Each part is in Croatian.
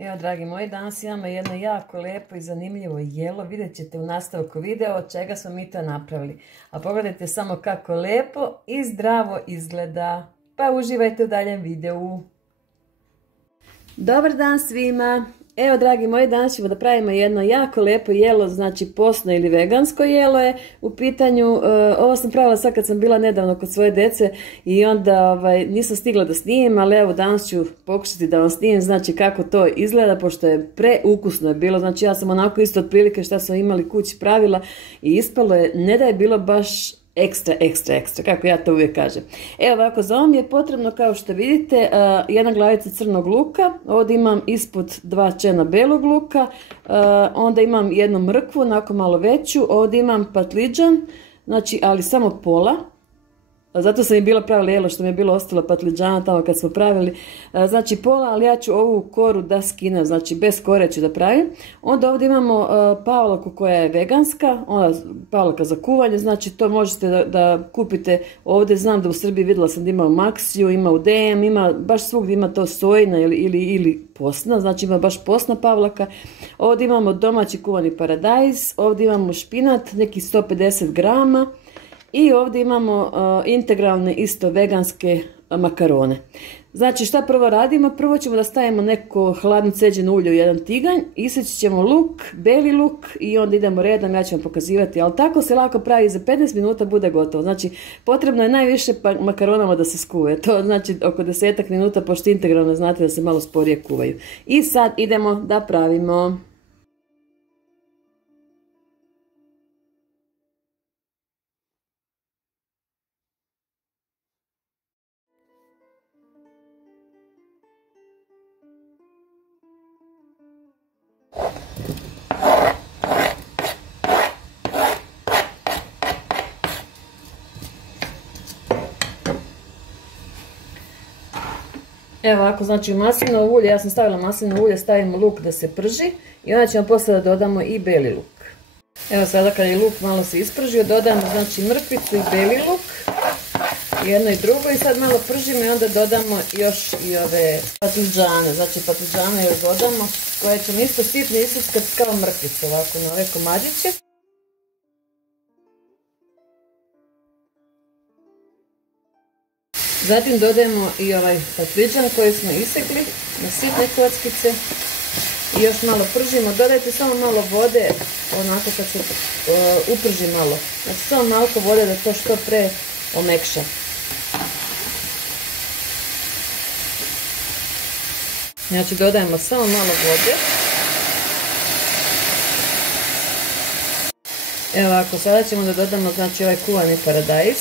Evo, dragi moji, danas imamo jedno jako lijepo i zanimljivo jelo. Vidjet ćete u nastavku videa od čega smo mi to napravili. A pogledajte samo kako lijepo i zdravo izgleda. Pa uživajte u daljem videu. Dobar dan svima! Evo, dragi moji, danas ćemo da pravimo jedno jako lijepo jelo, znači postno ili vegansko jelo je u pitanju. Ovo sam pravila sad kad sam bila nedavno kod svoje dece i onda nisam stigla da snimim, ali evo danas ću pokušati da vam snimim, znači kako to izgleda, pošto je preukusno je bilo. Znači ja sam onako isto otprilike šta smo imali kući pravila i ispalo je, ne da je bilo baš ekstra, kako ja to uvijek kažem. Evo ovako, za ovo mi je potrebno, kao što vidite, jedna glavica crnog luka, ovdje imam ispod 2 čena belog luka, onda imam jednu mrkvu, onako malo veću, ovdje imam patliđan, znači, ali samo pola. Zato sam i bila pravila jelo što mi je bilo ostalo patliđana tamo kad smo pravili. Znači pola, ali ja ću ovu koru da skinem, znači bez kore ću da pravim. Onda ovdje imamo pavlaku koja je veganska, ona pavlaka za kuvanje, znači to možete da kupite ovdje. Znam da u Srbiji vidjela sam da ima u Maxiju, ima u DM, ima baš svugdje ima to sojna ili posna, znači ima baš posna pavlaka. Ovdje imamo domaći kuvani paradajz, ovdje imamo špinat, neki 150 grama. I ovdje imamo integralne isto veganske makarone. Znači šta prvo radimo? Prvo ćemo da stavimo neko hladno ceđeno ulje u jedan tiganj, iseći ćemo luk, beli luk i onda idemo redom, ja ću vam pokazivati, ali tako se lako pravi, za 15 minuta bude gotovo. Znači potrebno je najviše makaronama da se skuje, to znači oko 10 minuta, pošto integralno znate da se malo sporije kuvaju. I sad idemo da pravimo. Evo ovako, znači u maslinovo ulje, ja sam stavila maslinovo ulje, stavimo luk da se prži i onda ćemo poslije da dodamo i beli luk. Evo sada kad je luk malo se ispržio, dodamo znači mrkvicu i beli luk, jedno i drugo, i sad malo pržimo i onda dodamo još i ove patliđane, znači patliđane još dodamo, koje ćemo isto sitno isuskati kao mrkvicu ovako na ove komadiće. Zatim dodajemo i ovaj patliđan koji smo isekli na sitne kockice i još malo pržimo. Dodajte samo malo vode, onako kad se uprži malo. Znači samo malo vode da to što pre omekša. Znači dodajemo samo malo vode. Evo ovako, sada ćemo da dodamo znači ovaj kuvani paradajz.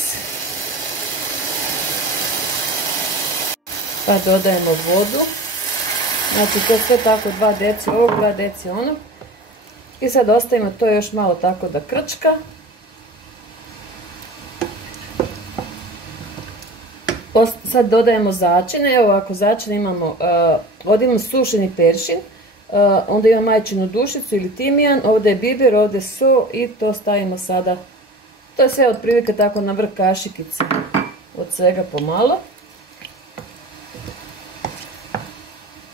Pa dodajemo vodu, znači to sve tako 2 deci ovog, 2 deci onog. I sad ostavimo to još malo tako da krčka. Sad dodajemo začine, evo ovako začine imamo, ovdje imamo sušeni peršin, onda imamo majčinu dušicu ili timijan, ovdje je biber, ovdje je so i to stavimo sada, to je sve otprilike tako na vrh kašikice, od svega pomalo.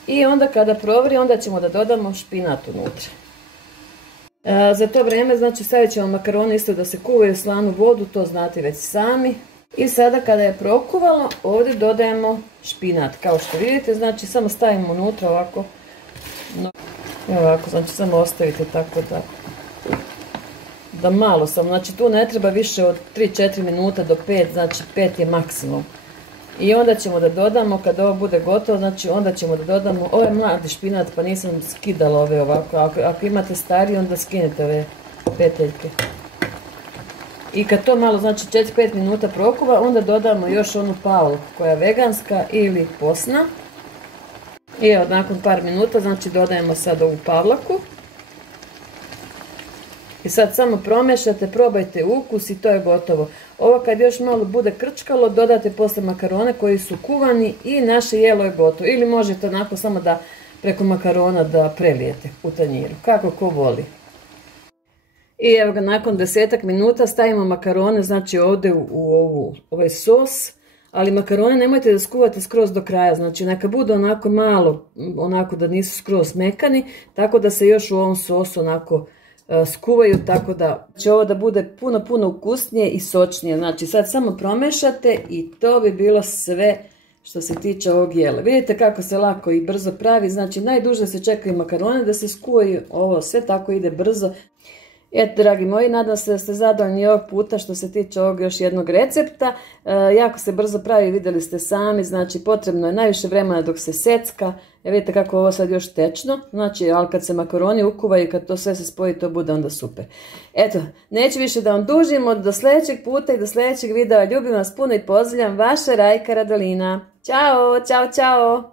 I onda kada provri, onda ćemo da dodamo špinat unutra. Za to vrijeme, znači stavit ćemo makarone isto da se kuvaju slanu vodu, to znate već sami. I sada kada je prokuvalo, ovdje dodajemo špinat, kao što vidite, znači samo stavimo unutra ovako. Ovako, znači samo ostavite tako da malo samo, znači tu ne treba više od 3-4 minuta do 5, znači 5 je maksimum. I onda ćemo da dodamo, kad ovo bude gotovo, znači onda ćemo da dodamo, ovo je mladi špinat pa nisam skidala ove ovako, ako imate stariji onda skinete ove peteljke. I kad to malo, znači 4-5 minuta prokuva, onda dodamo još onu pavlaku koja je veganska ili posna. I evo, nakon par minuta, znači dodajemo sad ovu pavlaku. I sad samo promješate, probajte ukus i to je gotovo. Ovo kad još malo bude krčkalo, dodate posle makarone koji su kuvani i naše jelo je gotovo. Ili možete onako samo da preko makarona da prelijete u tanjiru, kako ko voli. I evo ga, nakon 10 minuta stavimo makarone, znači ovdje u ovaj sos. ali makarone nemojte da skuvate skroz do kraja, znači neka bude onako malo, onako da nisu skroz mekani, tako da se još u ovom sosu onako skuvaju, tako da će ovo da bude puno ukusnije i sočnije. Znači sad samo promešate i to bi bilo sve što se tiče ovog jela. Vidite kako se lako i brzo pravi, znači najduže se čekaju makarone da se skuvaju, ovo sve tako ide brzo. Eto, dragi moji, nadam se da ste zadovoljni ovog puta što se tiče ovog još jednog recepta. Jako se brzo pravi, vidjeli ste sami, znači potrebno je najviše vremena dok se secka. Vidite kako ovo sad još tečno, znači, ali kad se makaroni ukuvaju, kad to sve se spoji, to bude onda super. Eto, neću više da vam dužimo, do sljedećeg puta i do sljedećeg videa. Ljubim vas puno i pozdravljam, vaša Rajka Radolina. Ćao, čao, čao!